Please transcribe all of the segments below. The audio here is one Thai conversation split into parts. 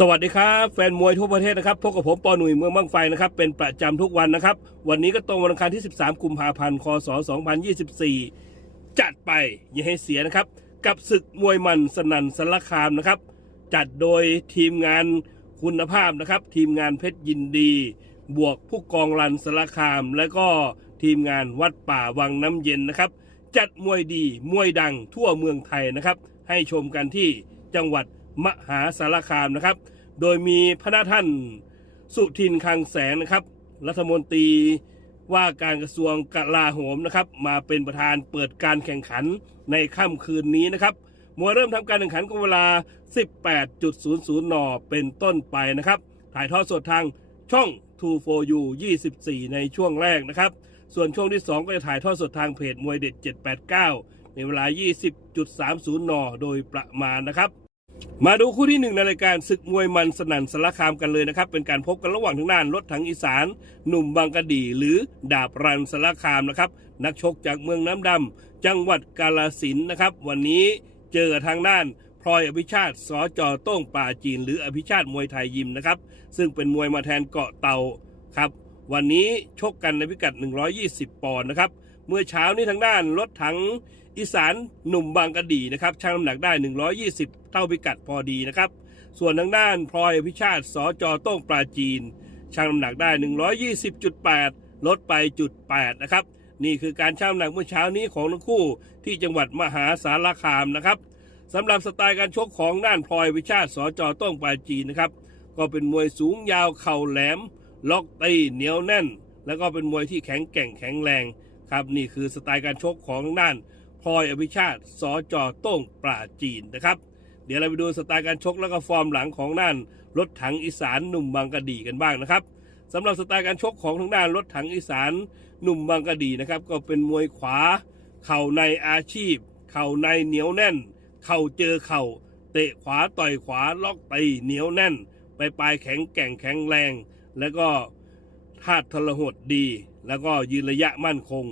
สวัสดีครับ แฟนมวยทั่วประเทศนะครับพบกับผมปอหนุ่ยเมืองบ้างไฟนะครับ เป็นประจำทุกวันนะครับ วันนี้ก็ตรงวันอังคารที่ 13 กุมภาพันธ์ คศ 2024 จัดไปอย่าให้เสียนะครับ กับศึกมวยมันสนันสารคามนะครับ จัดโดยทีมงานคุณภาพนะครับ ทีมงานเพชรยินดี บวกผู้กองรันสารคาม และก็ทีมงานวัดป่าวังน้ำเย็นนะครับ จัดมวยดีมวยดังทั่วเมืองไทยนะครับ ให้ชมกันที่จังหวัดมหาสารคามนะครับ โดยมีพระท่านสุทินคังแสงนะครับ รัฐมนตรีว่าการกระทรวงกลาโหมนะครับ มาเป็นประธานเปิดการแข่งขันในค่ำคืนนี้นะครับมวยเริ่มทำการแข่งขันก็เวลา 18.00 น เป็นต้นไปนะครับ ถ่ายทอดสดทางช่อง 2 4 u 24 ในช่วงแรกนะครับ ส่วนช่วงที่ 2 ก็จะถ่ายทอดสดทางเพจมวยเด็ด 789 ในเวลา 20.30 น โดยประมาณนะครับ มาดูคู่ที่หนึ่งในรายการศึกมวยมันสนั่นสารคามกันเลยนะครับ เป็นการพบกันระหว่างทางด้านรถถังอีสาน หนุ่มบางกะดีหรือดาบรันสารคามนะครับ นักชกจากเมืองน้ำดำจังหวัดกาลสินนะครับ วันนี้เจอทางด้านพลอยอภิชาติสจโต้งป่าจีน หรืออภิชาติมวยไทยยิมนะครับซึ่งเป็นมวยมาแทนเกาะเตาครับวันนี้ชกกันในพิกัด 120 ปอนด์นะครับ เมื่อเช้านี้ทางด้านรถถัง อีสานหนุ่มบางกะดีนะครับชั่งน้ำหนักได้ 120 เท่าพิกัดพอดีนะครับ ส่วนทางด้านพลอยอภิชาติสจโต้งปราจีนชั่งน้ำหนักได้ 120.8 ลดไปจุด8นะครับนี่คือการชั่งน้ำหนักเมื่อเช้านี้ของทั้งคู่ที่จังหวัดมหาสารคามนะครับสำหรับสไตล์การชกของด้านพลอยอภิชาติสจโต้งปราจีนนะครับก็เป็นมวยสูงยาวเข่าแหลม ล็อกตีเหนียวแน่น แล้วก็เป็นมวยที่แข็งแกร่งแข็งแรงครับนี่คือสไตล์การชกของด้าน ลอยอภิชาติสจโต้งปราจีนนะครับ เดี๋ยวเราไปดูสไตล์การชกแล้วก็ฟอร์มหลังของด้านรถถังอีสานหนุ่มบางกะดีกันบ้างนะครับสำหรับสไตล์การชกของทางด้านรถถังอีสานหนุ่มบางกะดีนะครับ ก็เป็นมวยขวา เข่าในอาชีพ เข่าในเหนียวแน่น เข่าเจอเข่า เตะขวาต่อยขวาล็อกตีเหนียวแน่น ไปปลายแข็งแกร่งแข็งแรง แล้วก็ธาตุทรหดดี แล้วก็ยืนระยะมั่นคง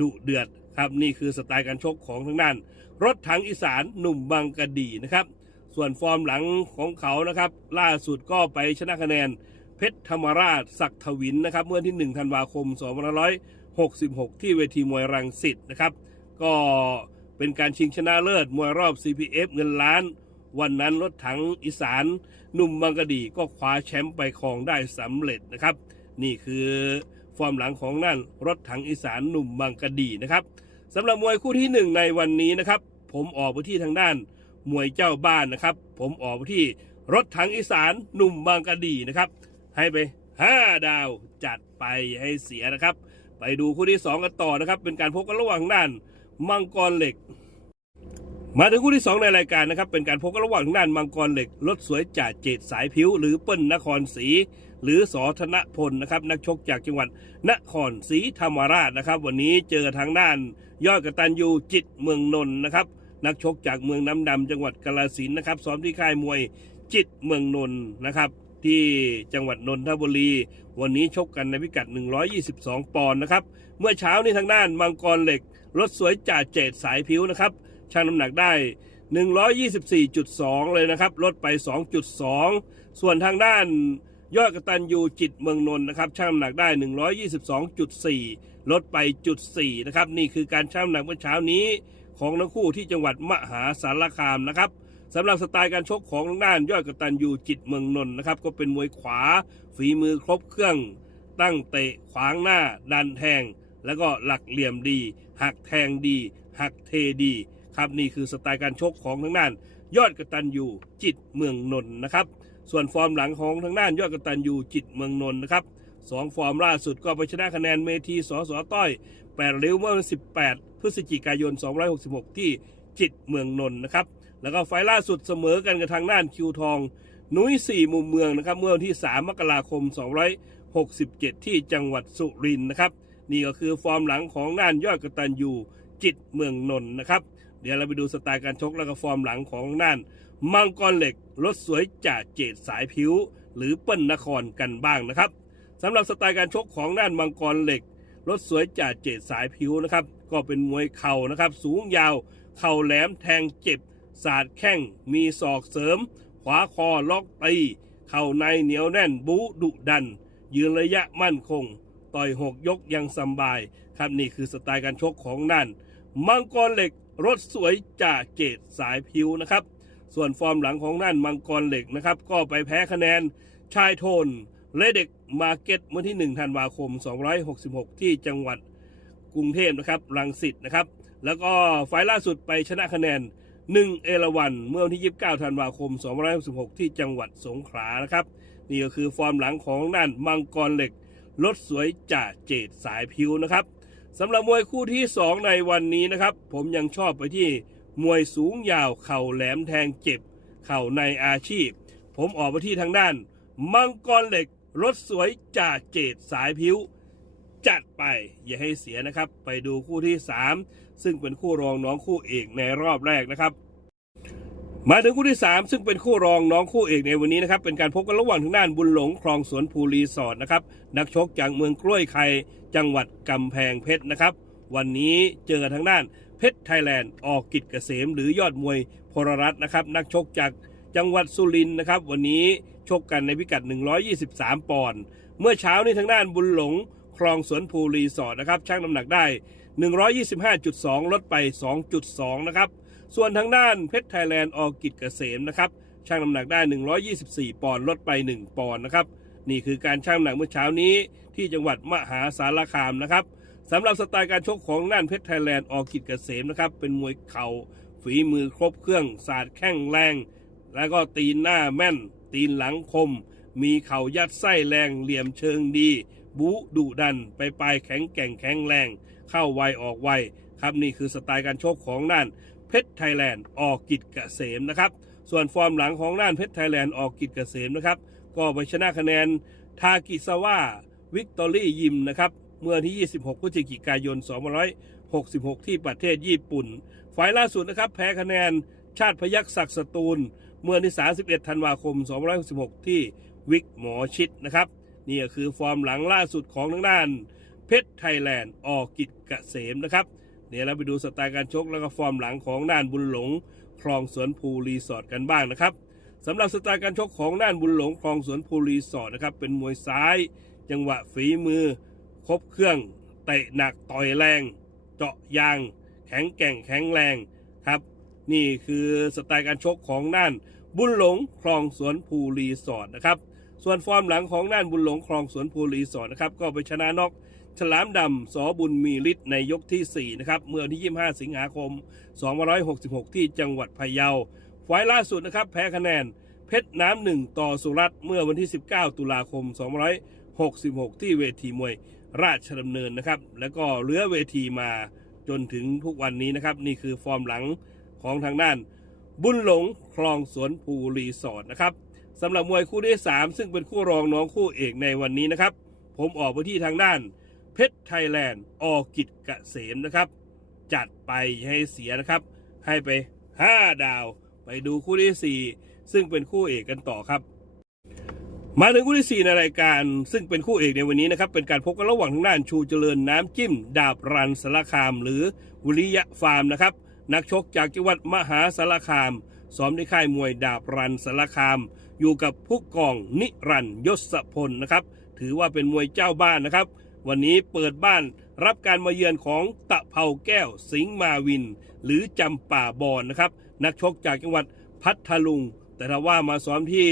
ดุเดือด ครับนี่คือสไตล์การชกของทางด้าน รถถังอีสานหนุ่มบางกะดีนะครับ ส่วนฟอร์มหลังของเขานะครับ ล่าสุดก็ไปชนะคะแนน เพชรธรรมราชศักดิ์ทวินนะครับ เมื่อที่ 1 ธันวาคม 2566 ที่เวทีมวยรังสิตนะครับ ก็เป็นการชิงชนะเลิศมวยรอบ CPF เงินล้าน วันนั้นรถถังอีสานหนุ่มบางกะดีก็คว้าแชมป์ไปครองได้สำเร็จนะครับ นี่คือฟอร์มหลังของนั่นรถถังอีสานหนุ่มบางกะดีนะครับ สำหรับมวยคู่ที่หนึ่งในวันนี้นะครับ ผมออกไปที่ทางด้านมวยเจ้าบ้านนะครับ ผมออกไปที่รถถังอีสานหนุ่มบางกะดีนะครับ ให้ไป 5 ดาวจัดไปให้เสียนะครับ ไปดูคู่ที่ 2 กันต่อนะครับ เป็นการพบกันระหว่างด้านมังกรเหล็ก มาถึงคู่ที่ 2 ในรายการนะครับ เป็นการพบกันระหว่างด้านมังกรเหล็กรถสวยจ่าเจดสายผิว หรือเปิ้ลนครศรีหรือสอธนพลนะครับ นักชกจากจังหวัดนครศรีธรรมราชนะครับ วันนี้เจอทางด้าน ยอดกตันยูจิตเมืองนนท์นะครับ นักชกจากเมืองน้ำดำจังหวัดกาฬสินนะครับซ้อมที่ค่ายมวยจิตเมืองนนท์นะครับที่จังหวัดนนทบุรี วันนี้ชกกันในพิกัด 122 ปอนด์นะครับ เมื่อเช้านี้ทางด้านมังกรเหล็ก รถสวยจ่าเจดสายผิวนะครับชั่งน้ำหนักได้ 124.2 เลยนะครับ ลดไป 2.2 ส่วนทางด้านยอดกตันยูจิตเมืองนนท์นะครับชั่งน้ำหนักได้ 122.4 ลดไปจุด4นะครับนี่คือการช่ำหนักเมื่อเช้านี้ของทั้งคู่ที่จังหวัดมหาสารคามนะครับสำหรับสไตล์การชกของทางด้านยอดกตันยูจิตเมืองนนท์นะครับก็เป็นมวยขวา ฝีมือครบเครื่อง ตั้งเตะขวางหน้า ดันแทง แล้วก็หลักเหลี่ยมดี หักแทงดี หักเทดี ครับนี่คือสไตล์การชกของทางด้าน ยอดกตันยูจิตเมืองนนท์นะครับส่วนฟอร์มหลังของทางด้านยอดกตันยูจิตเมืองนนท์นะครับ สองฟอร์มล่าสุดก็ไปชนะคะแนนเมทีสอสอต้อยแปดริ้วเมื่อวัน 18 พฤศจิกายน 266 ที่จิตเมืองนนท์นะครับ แล้วก็ไฟล์ล่าสุดเสมอกันกับทางด้านคิวทอง นุ้ยสี่มุมเมืองนะครับ เมื่อวันที่ 3 มกราคม 267 ที่จังหวัดสุรินทร์นะครับ นี่ก็คือฟอร์มหลังของด้านยอดกตันยูจิตเมืองนนท์นะครับ เดี๋ยวเราไปดูสไตล์การชกแล้วก็ฟอร์มหลังของด้านมังกรเหล็กรถสวยจ่าเจดสายผิว หรือเปิ้ลนครกันบ้างนะครับ สำหรับสไตล์การชกของด้านมังกรเหล็กรถสวยจ่าเจดสายผิวนะครับ ก็เป็นมวยเข่านะครับ สูงยาว เข่าแหลมแทงเจ็บ สาดแข้ง มีศอกเสริม ขวาคอล็อกตี เข่าในเหนียวแน่นบูดุดัน ยืนระยะมั่นคง ต่อยหกยกยังสบาย ครับนี่คือสไตล์การชกของนั่น มังกรเหล็กรถสวยจ่าเจดสายพิวนะครับ ส่วนฟอร์มหลังของนั่นมังกรเหล็กนะครับ ก็ไปแพ้คะแนนชายโทน เลเด็กมาร์เก็ตเมื่อที่ 1 ธันวาคม 266 ที่จังหวัดกรุงเทพนะครับรังสิตนะครับ แล้วก็ไฟล์ล่าสุดไปชนะคะแนน 1 เอราวัน เมื่อวันที่ 29 ธันวาคม 266 ที่จังหวัดสงขลานะครับ นี่ก็คือฟอร์มหลังของนั่นมังกรเหล็กรถสวยจ่าเจดสายพิวนะครับสำหรับมวยคู่ที่ 2 ในวันนี้นะครับ ผมยังชอบไปที่มวยสูงยาวเข่าแหลมแทงเจ็บ เข่าในอาชีพ ผมออกไปที่ทางด้าน มังกรเหล็ก รถสวยจ่าเจดสายพิวจัดไปอย่าให้เสียนะครับ ไปดูคู่ที่ 3 ซึ่งเป็นคู่รองน้องคู่เอกในรอบแรกนะครับมาถึงคู่ที่ 3 ซึ่งเป็นคู่รองน้องคู่เอกในวันนี้นะครับเป็นการพบกันระหว่างทางด้านบุญหลงคลองสวนภูรีสอร์ทนะครับนักชกจากเมืองกล้วยไข่จังหวัดกำแพงเพชรนะครับ วันนี้เจอกันทางด้านเพชรไทยแลนด์ออกกิจเกษมหรือยอดมวยพลรัตน์นะครับนักชกจาก จังหวัดสุรินทร์นะครับ วันนี้ชกกันในพิกัด 123 ปอนด์เมื่อเช้านี้ทางด้านบุญหลงคลองสวนภูรีสอร์ทนะครับชั่งน้ำหนักได้ 125.2 ลดไป 2.2 นะครับ ส่วนทางด้านเพชรไทยแลนด์ออกิจเกษมนะครับชั่งน้ำหนักได้ 124 ปอนด์ลดไป 1 ปอนด์นะครับ นี่คือการชั่งน้ำหนักเมื่อเช้านี้ที่จังหวัดมหาสารคามนะครับสำหรับสไตล์การชกของน่านเพชรไทยแลนด์ออกกิจเกษมนะครับเป็นมวยเข่าฝีมือครบเครื่องศาสตร์แข้งแรง แล้วก็ตีนหน้าแม่น ตีนหลังคม มีเข่ายัดไส้แรงเหลี่ยมเชิงดีบูดุดัน ไปปลายแข็งแกร่งแข็งแรง เข้าไวออกไวครับนี่คือสไตล์การชกของน่านเพชรไทยแลนด์ออกกิจเกษมนะครับ ส่วนฟอร์มหลังของน่านเพชรไทยแลนด์ออกกิจเกษมนะครับ ก็ไปชนะคะแนนทากิซาวะวิกตอรี่ยิมนะครับ เมื่อที่ 26 พฤศจิกายน 2566 ที่ประเทศญี่ปุ่น ฝ่ายล่าสุดนะครับ แพ้คะแนนชาติพยักศักดิ์สตูล เมื่อที่ 31 ธันวาคม 2566 ที่วิกหมอชิดนะครับ นี่ก็คือฟอร์มหลังล่าสุดของทางด้าน เพชรไทยแลนด์ออกิจเกษมนะครับ เดี๋ยวเราไปดูสไตล์การชกแล้วก็ฟอร์มหลังของน่านบุญหลงคลองสวนภูรีสอร์ทกันบ้างนะครับสำหรับสไตล์การชกของน่านบุญหลงคลองสวนภูรีสอร์ทนะครับเป็นมวยซ้าย จังหวะฝีมือ ครบเครื่องเตะหนักต่อยแรง เจาะยาง แข็งแกร่งแข็งแรงครับ นี่คือสไตล์การชกของน่านบุญหลงคลองสวนภูรีสอร์ทนะครับ ส่วนฟอร์มหลังของน่านบุญหลงคลองสวนภูรีสอร์ทนะครับก็ไปชนะนอกฉลามดำสอบุญมีฤทธิ์ในยกที่ 4 นะครับ เมื่อวันที่ 25 สิงหาคม 2566 ที่จังหวัดพะเยาไฟล์ล่าสุดนะครับ แพ้คะแนน เพชรน้ำหนึ่งต่อสุรัตน์เมื่อวันที่ 19 ตุลาคม 2566 ที่เวทีมวยราชดำเนินนะครับ แล้วก็เลื้อเวทีมาจนถึงทุกวันนี้นะครับ นี่คือฟอร์มหลัง ของทางด้าน บุญหลงคลองสวนภูรีสอร์ทนะครับสำหรับมวยคู่ที่ 3 ซึ่งเป็นคู่รองน้องคู่เอกในวันนี้นะครับ ผมออกไปที่ทางด้าน เพชรไทยแลนด์ออกิจเกษมนะครับ จัดไปให้เสียนะครับ ให้ไป 5 ดาว ไปดูคู่ที่ 4 ซึ่งเป็นคู่เอกกันต่อครับ มาถึงคู่ที่ 4 ในรายการ ซึ่งเป็นคู่เอกในวันนี้นะครับ เป็นการพบกันระหว่างทางด้านชูเจริญน้ำจิ้ม ดาบรันสารคาม หรือวิริยะฟาร์มนะครับ นักชกจากจังหวัดมหาสารคามซ้อมในค่ายมวยดาบรันสารคาม อยู่กับผู้กองนิรันยศพลนะครับ ถือว่าเป็นมวยเจ้าบ้านนะครับ วันนี้เปิดบ้านรับการมาเยือนของตะเภาแก้วสิงห์มาวิน หรือจำป่าบอนนะครับ นักชกจากจังหวัดพัทลุง แต่ถ้าว่ามาซ้อมที่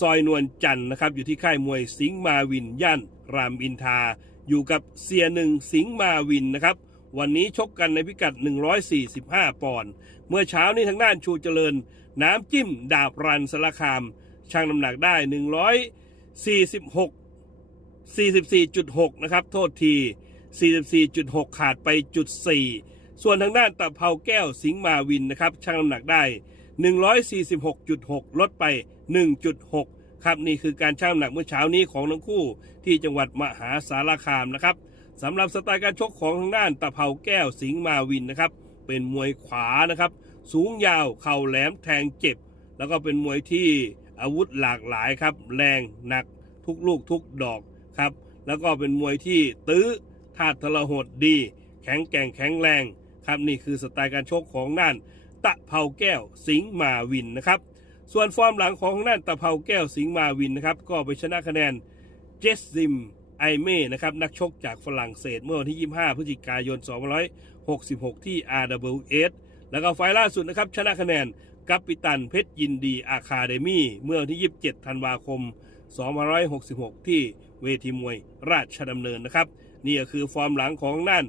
ซอยนวลจันทร์นะครับ อยู่ที่ค่ายมวยสิงห์มาวินย่านรามอินทราอยู่กับเสียหนึ่งสิงห์มาวินนะครับ วันนี้ชกกันในพิกัด 145 ปอนด์ เมื่อเช้านี้ทางด้านชูเจริญ น้ำจิ้มดาบรันสารคาม ช่างน้ำหนักได้ 146 44.6 นะครับ โทษที 44.6 ขาดไปจุด4ส่วนทางด้านตะเภาแก้วสิงห์มาวินนะครับ ช่างน้ำหนักได้ 146.6 ลดไป 1.6 ครับนี่คือการช่างน้ำหนักเมื่อเช้านี้ของทั้งคู่ที่จังหวัดมหาสารคามนะครับ สำหรับสไตล์การชกของทางด้านตะเภาแก้วสิงห์มาวินนะครับ เป็นมวยขวานะครับ สูงยาวเข่าแหลมแทงเจ็บ แล้วก็เป็นมวยที่อาวุธหลากหลายครับ แรงหนักทุกลูกทุกดอกครับ แล้วก็เป็นมวยที่ตื้อธาตุทรหดดี แข็งแกร่งแข็งแรงครับนี่คือสไตล์การชกของน่านตะเภาแก้วสิงห์มาวินนะครับ ส่วนฟอร์มหลังของทางด้านตะเภาแก้วสิงห์มาวินนะครับก็ไปชนะคะแนนเจสซิม ไอเม่นะครับนักชกจากฝรั่งเศสเมื่อวันที่ 25 พฤศจิกายน 2566 ที่ RWS แล้วก็ไฟล์ล่าสุดนะครับชนะคะแนนกัปปิตันเพชรยินดีอาคาเดมี่เมื่อวันที่ 27 ธันวาคม 2566 ที่เวทีมวยราชดำเนินนะครับ นี่ก็คือฟอร์มหลังของน่าน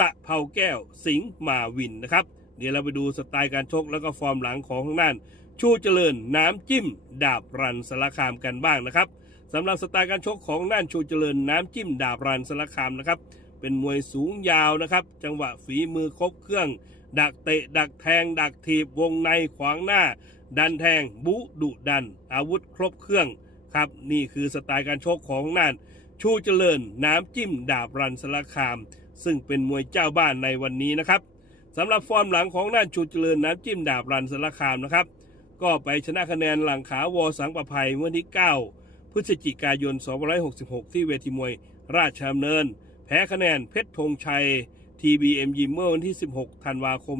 ตะเภาแก้วสิงห์มาวินนะครับ เดี๋ยวเราไปดูสไตล์การชกแล้วก็ฟอร์มหลังของทางด้าน ชูเจริญน้ำจิ้ม ดาบรันสารคามกันบ้างนะครับ สำหรับสไตล์การชกของน่านชูเจริญน้ำจิ้มดาบรันสารคามนะครับ เป็นมวยสูงยาวนะครับ จังหวะฝีมือครบเครื่อง ดักเตะ ดักแทง ดักถีบวงในขวางหน้า ดันแทง บุดุดัน อาวุธครบเครื่องครับ นี่คือสไตล์การชกของน่านชูเจริญน้ำจิ้มดาบรันสารคาม ซึ่งเป็นมวยเจ้าบ้านในวันนี้นะครับสำหรับฟอร์มหลังของน่านชูเจริญน้ำจิ้มดาบรันสารคามนะครับ ก็ไปชนะคะแนนหลังขาวอสังประภัยเมื่อที่ 9 พฤศจิกายน 2566 ที่เวทีมวยราชดำเนิน แพ้คะแนนเพชรธงชัย TBM ยิมเมื่อวันที่ 16 ธันวาคม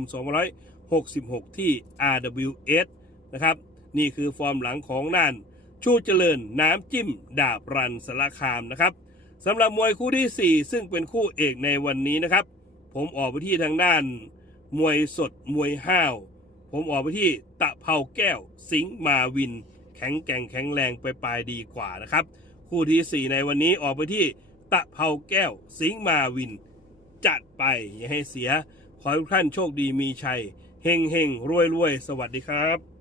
2566 ที่ RWS นะครับ นี่คือฟอร์มหลังของน่าน ชูเจริญน้ำจิ้ม ดาบรันสารคามนะครับสำหรับมวยคู่ที่ 4 ซึ่งเป็นคู่เอกในวันนี้นะครับ ผมออกไปที่ทางด้าน มวยสดมวยห้าว ผมออกไปที่ตะเภาแก้ว สิงห์มาวิน แข็งแกร่งแข็งแรงไปปลายดีกว่านะครับ คู่ที่ 4 ในวันนี้ออกไปที่ตะเภาแก้ว สิงมาวิน จัดไปอย่าให้เสีย ขอให้ทุกท่านโชคดีมีชัยเฮงเฮงรวยรวยสวัสดีครับ